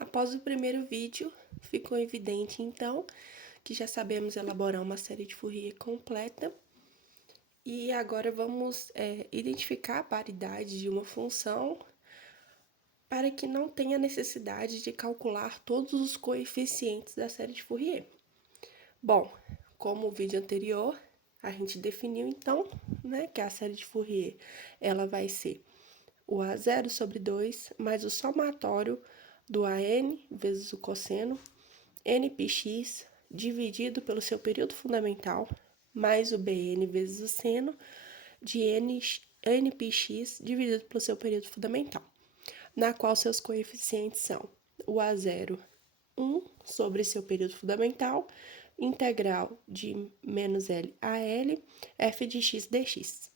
Após o primeiro vídeo, ficou evidente, então, que já sabemos elaborar uma série de Fourier completa. E agora vamos identificar a paridade de uma função para que não tenha necessidade de calcular todos os coeficientes da série de Fourier. Bom, como o vídeo anterior, a gente definiu, então, que a série de Fourier ela vai ser o A0 sobre 2 mais o somatório do AN vezes o cosseno, nπx, dividido pelo seu período fundamental, mais o BN vezes o seno, de nπx, dividido pelo seu período fundamental, na qual seus coeficientes são o A0, 1 sobre seu período fundamental, integral de menos L a L, f de x dx.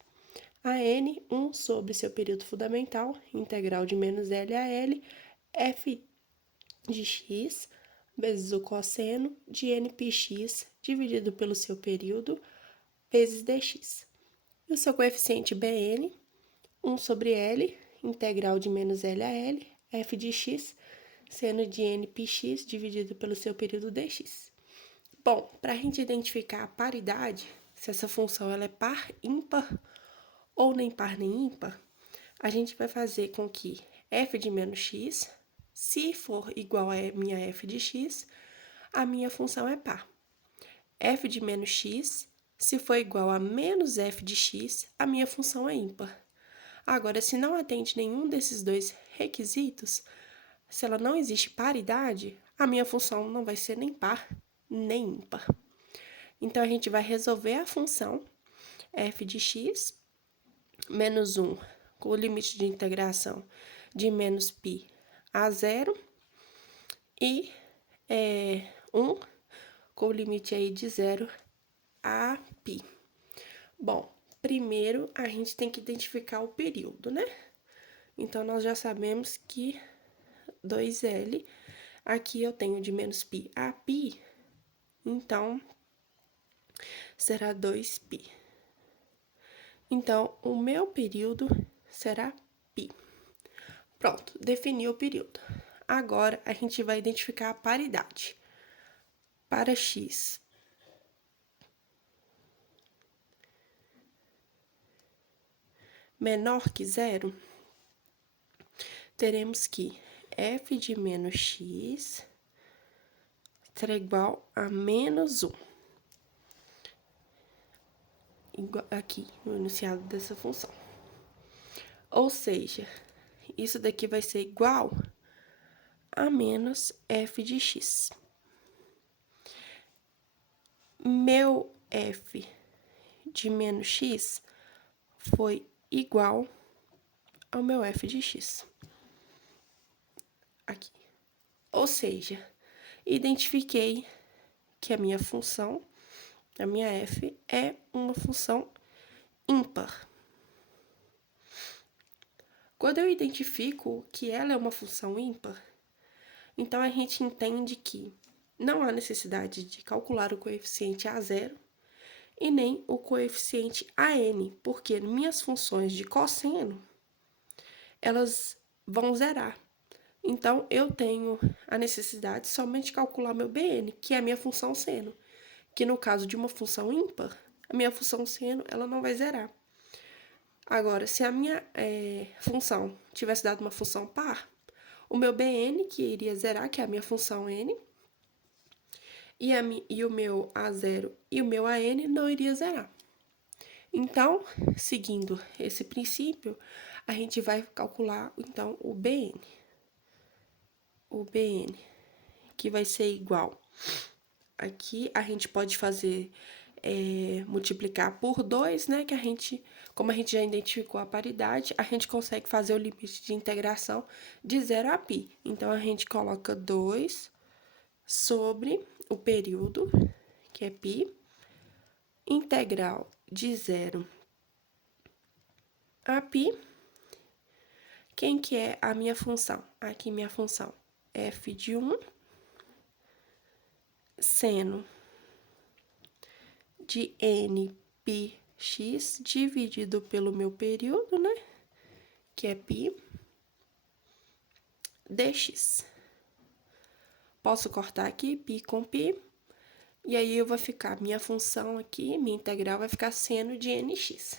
A n, 1 sobre seu período fundamental, integral de menos L a L, f de x, vezes o cosseno de nπx, dividido pelo seu período, vezes dx. E o seu coeficiente Bn, 1 sobre L, integral de menos L a L, f de x, seno de nπx, dividido pelo seu período dx. Bom, para a gente identificar a paridade, se essa função ela é par, ímpar ou nem par nem ímpar, a gente vai fazer com que f de menos x, se for igual a minha f de x, a minha função é par. F de menos x, se for igual a menos f de x, a minha função é ímpar. Agora, se não atende nenhum desses dois requisitos, se ela não existe paridade, a minha função não vai ser nem par, nem ímpar. Então, a gente vai resolver a função f de x, menos 1, com o limite de integração de menos π a 0, e 1 com o limite aí de 0 a π. Bom, primeiro a gente tem que identificar o período, né? Então, nós já sabemos que 2L, aqui eu tenho de menos π a π, então, será 2π. Então, o meu período será π. Pronto, defini o período. Agora, a gente vai identificar a paridade. Para x menor que 0, teremos que f de menos x será igual a menos 1. Aqui, no enunciado dessa função. Ou seja, isso daqui vai ser igual a menos f de x. Meu f de menos x foi igual ao meu f de x. Aqui. Ou seja, identifiquei que a minha função, a minha f, é uma função ímpar. Quando eu identifico que ela é uma função ímpar, então a gente entende que não há necessidade de calcular o coeficiente A0 e nem o coeficiente AN, porque minhas funções de cosseno, elas vão zerar. Então, eu tenho a necessidade somente de calcular meu Bn, que é a minha função seno, que no caso de uma função ímpar, a minha função seno, ela não vai zerar. Agora, se a minha função tivesse dado uma função par, o meu Bn, que iria zerar, que é a minha função n, e o meu A0 e o meu AN não iria zerar. Então, seguindo esse princípio, a gente vai calcular, então, o Bn. O Bn, que vai ser igual. Aqui, a gente pode fazer, multiplicar por 2, né? Que como a gente já identificou a paridade, a gente consegue fazer o limite de integração de 0 a π. Então, a gente coloca 2 sobre o período, que é π, integral de 0 a π. Quem que é a minha função? Aqui minha função f de 1, seno de nπx dividido pelo meu período, né? Que é π, dx. Posso cortar aqui, π com π, e aí eu vou ficar, minha função aqui, minha integral vai ficar seno de nx.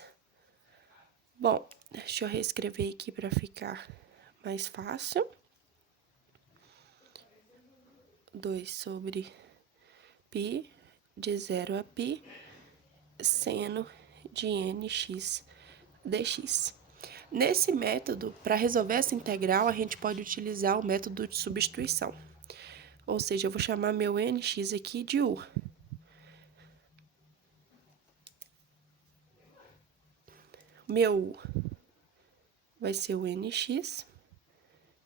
Bom, deixa eu reescrever aqui para ficar mais fácil. 2 sobre π, de 0 a π, seno de nx dx. Nesse método, para resolver essa integral, a gente pode utilizar o método de substituição. Ou seja, eu vou chamar meu nx aqui de u. Meu u vai ser o nx.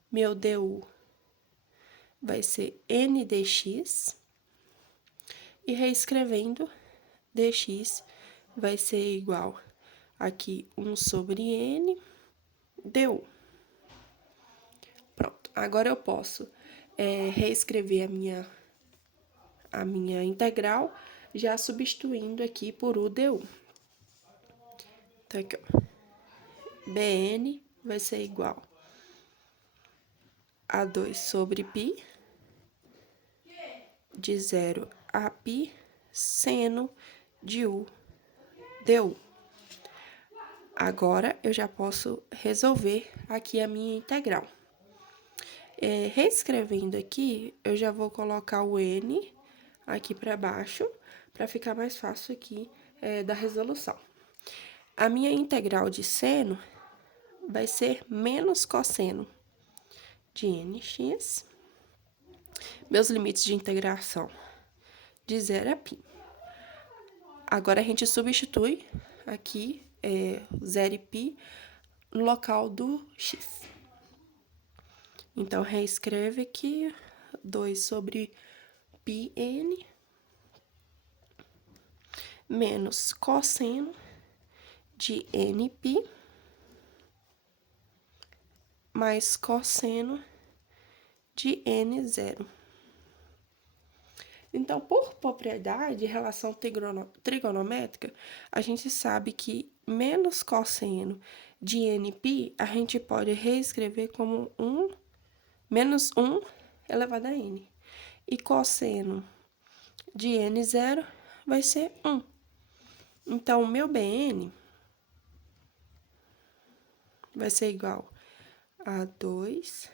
Meu du vai ser n dx. E reescrevendo, dx vai ser igual aqui 1 sobre n du. Pronto, agora eu posso reescrever a minha integral, já substituindo aqui por u du. Então, aqui, ó, bn vai ser igual a 2 sobre π, de 0 a π, seno de u du. Agora, eu já posso resolver aqui a minha integral. Reescrevendo aqui, eu já vou colocar o n aqui para baixo, para ficar mais fácil aqui da resolução. A minha integral de seno vai ser menos cosseno de nx. Meus limites de integração de 0 a π. Agora, a gente substitui aqui 0 e π no local do x. Então, reescreve aqui 2 sobre πn menos cosseno de nπ mais cosseno de n0. Então, por propriedade, relação trigonométrica, a gente sabe que menos cosseno de nπ, a gente pode reescrever como menos 1 elevado a n. E cosseno de n0 vai ser 1. Então, o meu bn vai ser igual a 2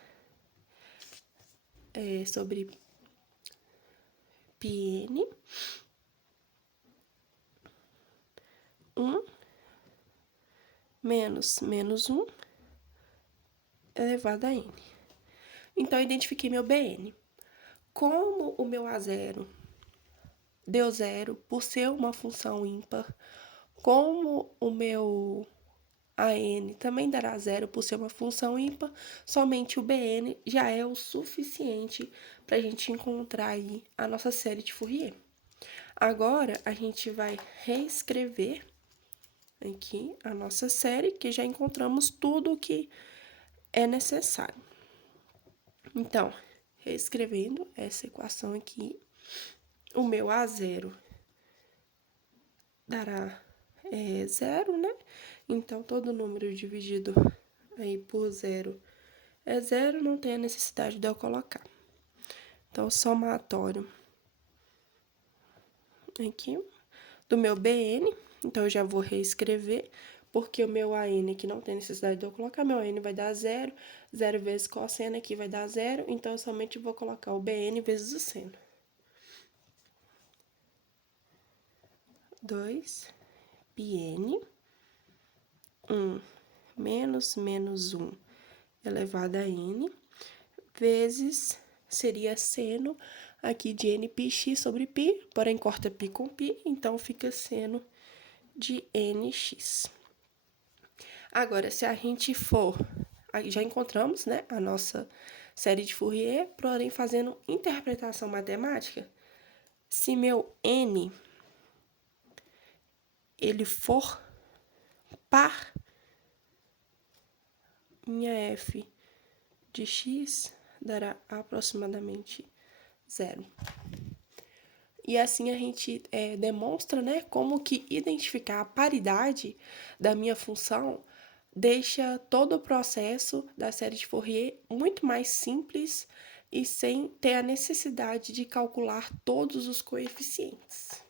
sobre πn, 1 menos 1 elevado a n. Então, eu identifiquei meu bn. Como o meu a0 deu 0 por ser uma função ímpar, como o meu an também dará 0 por ser uma função ímpar, somente o bn já é o suficiente para a gente encontrar aí a nossa série de Fourier. Agora, a gente vai reescrever aqui a nossa série, que já encontramos tudo o que é necessário. Então, reescrevendo essa equação aqui, o meu A0 dará 0, né? Então, todo número dividido aí por 0 é 0, não tem a necessidade de eu colocar. Então, somatório aqui do meu bn, então eu já vou reescrever, porque o meu an aqui não tem necessidade de eu colocar, meu an vai dar 0, 0 vezes cosseno aqui vai dar 0, então eu somente vou colocar o bn vezes o seno. 2 πn, 1 menos 1 elevado a n, vezes, seria seno aqui de nπx sobre π, porém corta π com π, então fica seno de nx. Agora, se a gente for, já encontramos, né, a nossa série de Fourier, porém fazendo interpretação matemática, se meu n ele for par, minha f de x dará aproximadamente 0. E assim a gente demonstra, né, como que identificar a paridade da minha função deixa todo o processo da série de Fourier muito mais simples e sem ter a necessidade de calcular todos os coeficientes.